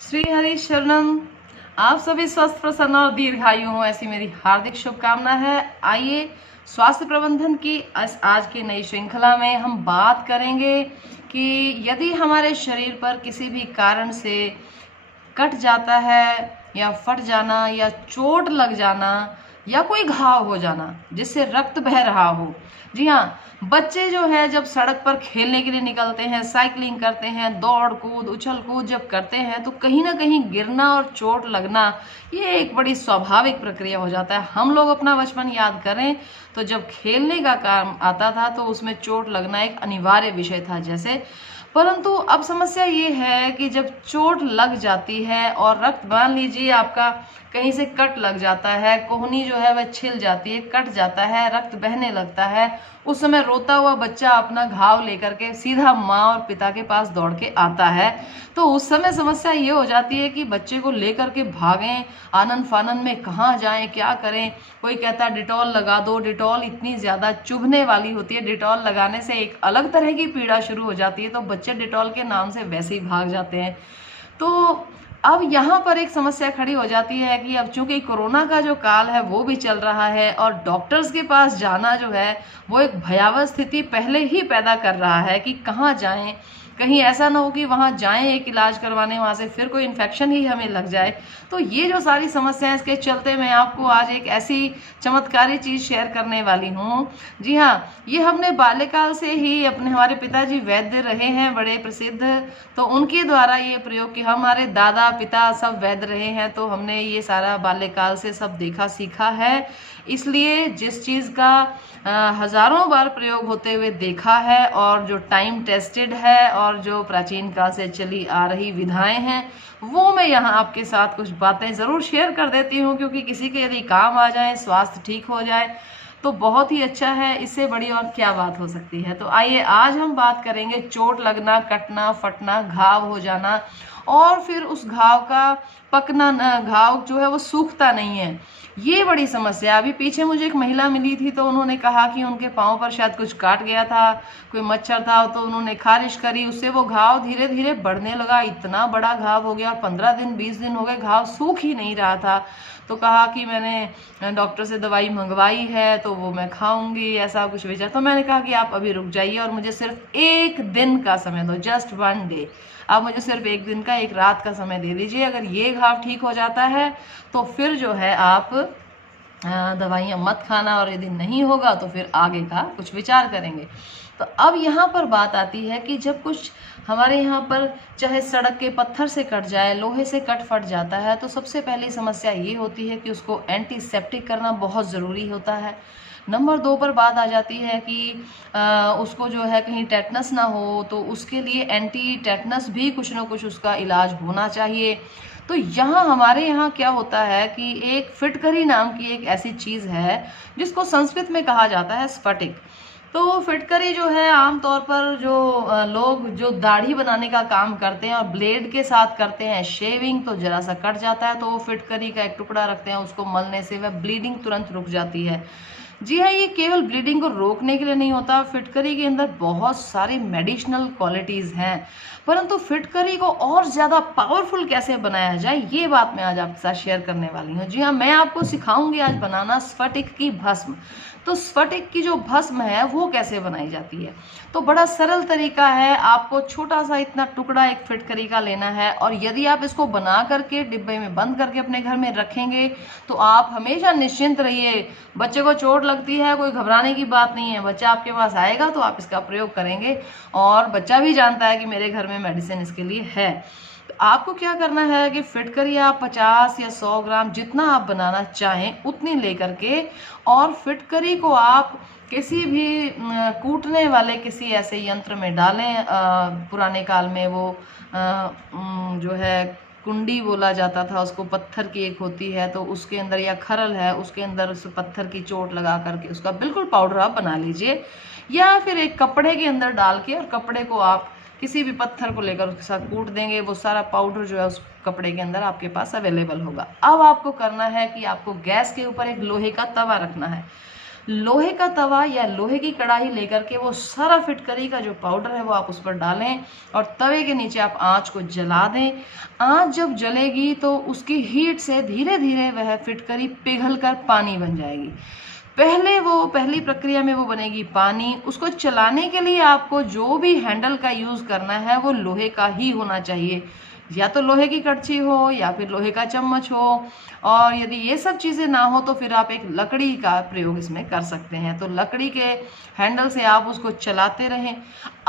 श्री हरि शरणम। आप सभी स्वस्थ प्रसन्न और दीर्घायु हो, ऐसी मेरी हार्दिक शुभकामना है। आइए स्वास्थ्य प्रबंधन की आज की नई श्रृंखला में हम बात करेंगे कि यदि हमारे शरीर पर किसी भी कारण से कट जाता है या फट जाना या चोट लग जाना या कोई घाव हो जाना जिससे रक्त बह रहा हो। जी हाँ, बच्चे जो है जब सड़क पर खेलने के लिए निकलते हैं, साइकिलिंग करते हैं, दौड़ कूद उछल कूद जब करते हैं तो कहीं ना कहीं गिरना और चोट लगना ये एक बड़ी स्वाभाविक प्रक्रिया हो जाता है। हम लोग अपना बचपन याद करें तो जब खेलने का काम आता था तो उसमें चोट लगना एक अनिवार्य विषय था जैसे। परंतु अब समस्या ये है कि जब चोट लग जाती है और रक्त, मान लीजिए आपका कहीं से कट लग जाता है, कोहनी जो है वह छिल जाती है, कट जाता है, रक्त बहने लगता है, उस समय रोता हुआ बच्चा अपना घाव लेकर के सीधा माँ और पिता के पास दौड़ के आता है। तो उस समय समस्या ये हो जाती है कि बच्चे को लेकर के भागें, आनन फानन में कहाँ जाएं, क्या करें। कोई कहता है डिटॉल लगा दो, डिटॉल इतनी ज़्यादा चुभने वाली होती है, डिटॉल लगाने से एक अलग तरह की पीड़ा शुरू हो जाती है, तो बच्चे डिटॉल के नाम से वैसे ही भाग जाते हैं। तो अब यहाँ पर एक समस्या खड़ी हो जाती है कि अब चूंकि कोरोना का जो काल है वो भी चल रहा है और डॉक्टर्स के पास जाना जो है वो एक भयावह स्थिति पहले ही पैदा कर रहा है कि कहाँ जाएं, कहीं ऐसा ना हो कि वहाँ जाएं एक इलाज करवाने, वहाँ से फिर कोई इन्फेक्शन ही हमें लग जाए। तो ये जो सारी समस्याएं, इसके चलते मैं आपको आज एक ऐसी चमत्कारी चीज़ शेयर करने वाली हूँ। जी हाँ, ये हमने बाल्यकाल से ही हमारे पिताजी वैद्य रहे हैं बड़े प्रसिद्ध, तो उनके द्वारा ये प्रयोग किया। हमारे दादा पिता सब वैद्य रहे हैं तो हमने ये सारा बाल्यकाल से सब देखा सीखा है। इसलिए जिस चीज़ का हजारों बार प्रयोग होते हुए देखा है और जो टाइम टेस्टेड है और जो प्राचीन काल से चली आ रही विधाएं हैं वो मैं यहाँ आपके साथ कुछ बातें ज़रूर शेयर कर देती हूँ, क्योंकि किसी के यदि काम आ जाए, स्वास्थ्य ठीक हो जाए तो बहुत ही अच्छा है। इससे बड़ी और क्या बात हो सकती है। तो आइए आज हम बात करेंगे चोट लगना, कटना, फटना, घाव हो जाना और फिर उस घाव का पकना, घाव जो है वो सूखता नहीं है, ये बड़ी समस्या। अभी पीछे मुझे एक महिला मिली थी तो उन्होंने कहा कि उनके पाँव पर शायद कुछ काट गया था, कोई मच्छर था, तो उन्होंने खारिश करी, उससे वो घाव धीरे धीरे बढ़ने लगा, इतना बड़ा घाव हो गया, 15 दिन 20 दिन हो गए, घाव सूख ही नहीं रहा था। तो कहा कि मैंने डॉक्टर से दवाई मंगवाई है तो वो मैं खाऊंगी, ऐसा कुछ भेजा। तो मैंने कहा कि आप अभी रुक जाइए और मुझे सिर्फ एक दिन का समय दो, जस्ट 1 डे। आप मुझे सिर्फ एक दिन का, एक रात का समय दे दीजिए। अगर ये घाव ठीक हो जाता है तो फिर जो है आप दवाइयाँ मत खाना, और यदि नहीं होगा तो फिर आगे का कुछ विचार करेंगे। तो अब यहाँ पर बात आती है कि जब कुछ हमारे यहाँ पर चाहे सड़क के पत्थर से कट जाए, लोहे से कट फट जाता है, तो सबसे पहली समस्या ये होती है कि उसको एंटीसेप्टिक करना बहुत ज़रूरी होता है। नंबर 2 पर बात आ जाती है कि उसको जो है कहीं टेटनस ना हो तो उसके लिए एंटी टेटनस भी कुछ ना कुछ उसका इलाज होना चाहिए। तो यहाँ हमारे यहाँ क्या होता है कि एक फिटकरी नाम की एक ऐसी चीज़ है जिसको संस्कृत में कहा जाता है स्फटिक। तो फिटकरी जो है आमतौर पर जो लोग जो दाढ़ी बनाने का काम करते हैं और ब्लेड के साथ करते हैं शेविंग, तो जरा सा कट जाता है तो वो फिटकरी का एक टुकड़ा रखते हैं, उसको मलने से वह ब्लीडिंग तुरंत रुक जाती है। जी हाँ, ये केवल ब्लीडिंग को रोकने के लिए नहीं होता, फिटकरी के अंदर बहुत सारी मेडिसिनल क्वालिटीज़ हैं। परंतु फिटकरी को और ज़्यादा पावरफुल कैसे बनाया जाए ये बात मैं आज आपके साथ शेयर करने वाली हूँ। जी हाँ, मैं आपको सिखाऊंगी आज बनाना स्फटिक की भस्म। तो स्फटिक की जो भस्म है वो कैसे बनाई जाती है, तो बड़ा सरल तरीका है। आपको छोटा सा इतना टुकड़ा एक फिटकरी का लेना है और यदि आप इसको बना करके डिब्बे में बंद करके अपने घर में रखेंगे तो आप हमेशा निश्चिंत रहिए। बच्चे को चोट लगती है, कोई घबराने की बात नहीं है, बच्चा आपके पास आएगा तो आप इसका प्रयोग करेंगे और बच्चा भी जानता है कि मेरे घर में मेडिसिन इसके लिए है। तो आपको क्या करना है कि फिटकरी आप 50 या 100 ग्राम जितना आप बनाना चाहें उतनी लेकर के, और फिटकरी को आप किसी भी कूटने वाले किसी ऐसे यंत्र में डालें। पुराने काल में वो जो है कुंडी बोला जाता था उसको, पत्थर की एक होती है तो उसके अंदर, या खरल है उसके अंदर उस पत्थर की चोट लगा करके उसका बिल्कुल पाउडर आप बना लीजिए, या फिर एक कपड़े के अंदर डाल के और कपड़े को आप किसी भी पत्थर को लेकर उसके साथ कूट देंगे, वो सारा पाउडर जो है उस कपड़े के अंदर आपके पास अवेलेबल होगा। अब आपको करना है कि आपको गैस के ऊपर एक लोहे का तवा रखना है। लोहे का तवा या लोहे की कढ़ाई लेकर के वो सारा फिटकरी का जो पाउडर है वो आप उस पर डालें और तवे के नीचे आप आंच को जला दें। आंच जब जलेगी तो उसकी हीट से धीरे धीरे वह फिटकरी पिघल कर पानी बन जाएगी। पहली प्रक्रिया में वो बनेगी पानी। उसको चलाने के लिए आपको जो भी हैंडल का यूज करना है वो लोहे का ही होना चाहिए, या तो लोहे की कड़छी हो या फिर लोहे का चम्मच हो, और यदि ये सब चीजें ना हो तो फिर आप एक लकड़ी का प्रयोग इसमें कर सकते हैं। तो लकड़ी के हैंडल से आप उसको चलाते रहें।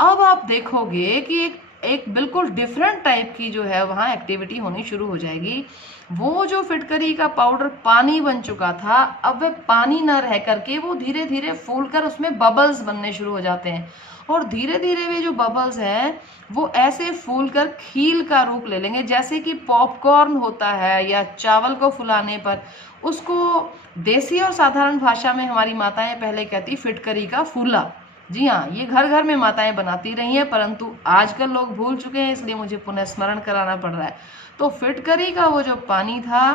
अब आप देखोगे कि एक बिल्कुल डिफरेंट टाइप की जो है वहाँ एक्टिविटी होनी शुरू हो जाएगी। वो जो फिटकरी का पाउडर पानी बन चुका था, अब वह पानी न रह करके वो धीरे धीरे फूल कर उसमें बबल्स बनने शुरू हो जाते हैं, और धीरे धीरे वे जो बबल्स हैं वो ऐसे फूल कर खील का रूप ले लेंगे, जैसे कि पॉपकॉर्न होता है या चावल को फुलाने पर उसको देसी और साधारण भाषा में हमारी माताएं पहले कहती फिटकरी का फूला। जी हाँ, ये घर घर में माताएं बनाती रही हैं, परंतु आजकल लोग भूल चुके हैं, इसलिए मुझे पुनः स्मरण कराना पड़ रहा है। तो फिटकरी का वो जो पानी था,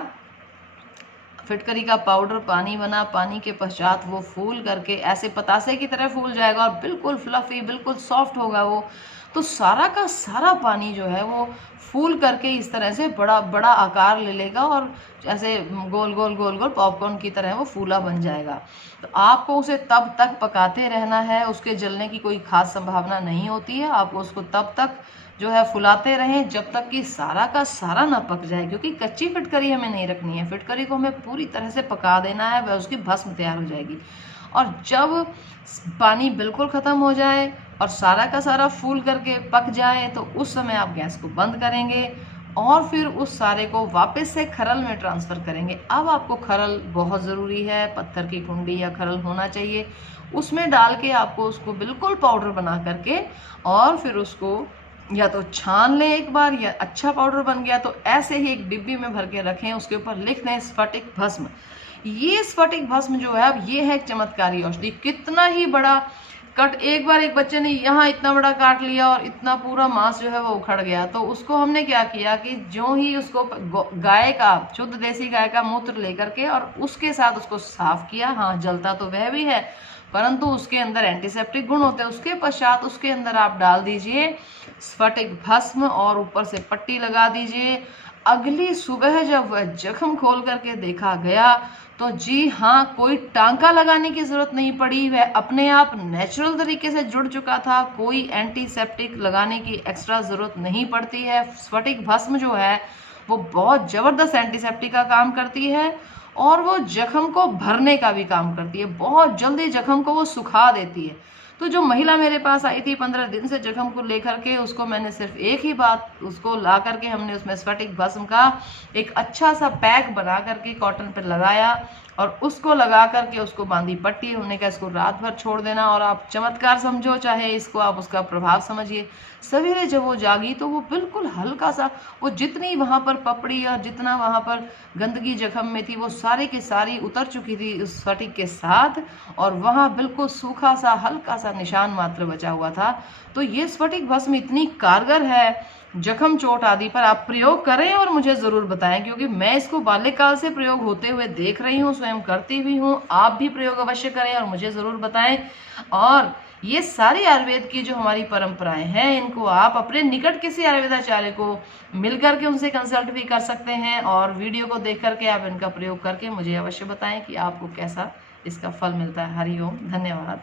फिटकरी का पाउडर पानी बना, पानी के पश्चात वो फूल करके ऐसे पतासे की तरह फूल जाएगा और बिल्कुल फ्लफी, बिल्कुल सॉफ्ट होगा वो। तो सारा का सारा पानी जो है वो फूल करके इस तरह से बड़ा बड़ा आकार ले लेगा और जैसे गोल गोल गोल गोल पॉपकॉर्न की तरह वो फूला बन जाएगा। तो आपको उसे तब तक पकाते रहना है, उसके जलने की कोई खास संभावना नहीं होती है। आपको उसको तब तक जो है फुलाते रहें जब तक कि सारा का सारा ना पक जाए, क्योंकि कच्ची फिटकरी हमें नहीं रखनी है। फिटकरी को हमें पूरी तरह से पका देना है, वह उसकी भस्म तैयार हो जाएगी। और जब पानी बिल्कुल खत्म हो जाए और सारा का सारा फूल करके पक जाए तो उस समय आप गैस को बंद करेंगे और फिर उस सारे को वापस से खरल में ट्रांसफर करेंगे। अब आपको खरल बहुत ज़रूरी है, पत्थर की कुंडी या खरल होना चाहिए। उसमें डाल के आपको उसको बिल्कुल पाउडर बना करके और फिर उसको या तो छान लें एक बार, या अच्छा पाउडर बन गया तो ऐसे ही एक डिब्बी में भर के रखें, उसके ऊपर लिख दें स्फटिक भस्म। ये स्फटिक भस्म जो है, अब ये है एक चमत्कारी औषधि। कितना ही बड़ा कट, एक बार एक बच्चे ने यहाँ इतना बड़ा काट लिया और इतना पूरा मांस जो है वो उखड़ गया, तो उसको हमने क्या किया कि जो ही उसको गाय का, शुद्ध देसी गाय का मूत्र लेकर के और उसके साथ उसको साफ किया। हाँ, जलता तो वह भी है, परंतु उसके अंदर एंटीसेप्टिक गुण होते हैं। उसके पश्चात उसके अंदर आप डाल दीजिए स्फटिक भस्म और ऊपर से पट्टी लगा दीजिए। अगली सुबह जब वह जख्म खोल करके देखा गया तो जी हाँ, कोई टांका लगाने की जरूरत नहीं पड़ी, वह अपने आप नेचुरल तरीके से जुड़ चुका था। कोई एंटीसेप्टिक लगाने की एक्स्ट्रा जरूरत नहीं पड़ती है। स्फटिक भस्म जो है वो बहुत जबरदस्त एंटीसेप्टिक का काम करती है और वो जख्म को भरने का भी काम करती है। बहुत जल्दी जख्म को वो सुखा देती है। तो जो महिला मेरे पास आई थी 15 दिन से जख्म को लेकर के, उसको मैंने सिर्फ एक ही बात, उसको ला करके हमने उसमें स्फटिक भस्म का एक अच्छा सा पैक बना करके कॉटन पर लगाया और उसको लगा करके उसको बांधी पट्टी। हमने कहा इसको रात भर छोड़ देना, और आप चमत्कार समझो चाहे इसको आप उसका प्रभाव समझिए। सवेरे जब वो जागी तो वो बिल्कुल हल्का सा, वो जितनी वहां पर पपड़ी और जितना वहां पर गंदगी जख्म में थी वो सारी की सारी उतर चुकी थी उस स्फटिक के साथ, और वहां बिल्कुल सूखा सा हल्का सा निशान मात्र बचा हुआ था। तो ये स्फटिक भस्म इतनी कारगर है जख्म चोट आदि पर। आप प्रयोग करें और मुझे जरूर बताएं, क्योंकि मैं इसको बाल्यकाल से प्रयोग होते हुए देख रही हूँ, स्वयं करती हुई हूँ। आप भी प्रयोग अवश्य करें और मुझे जरूर बताएं। और ये सारी आयुर्वेद की जो हमारी परंपराएं हैं, इनको आप अपने निकट किसी आयुर्वेदाचार्य को मिल करके उनसे कंसल्ट भी कर सकते हैं, और वीडियो को देख करके आप इनका प्रयोग करके मुझे अवश्य बताएं कि आपको कैसा इसका फल मिलता है। हरि ओम, धन्यवाद।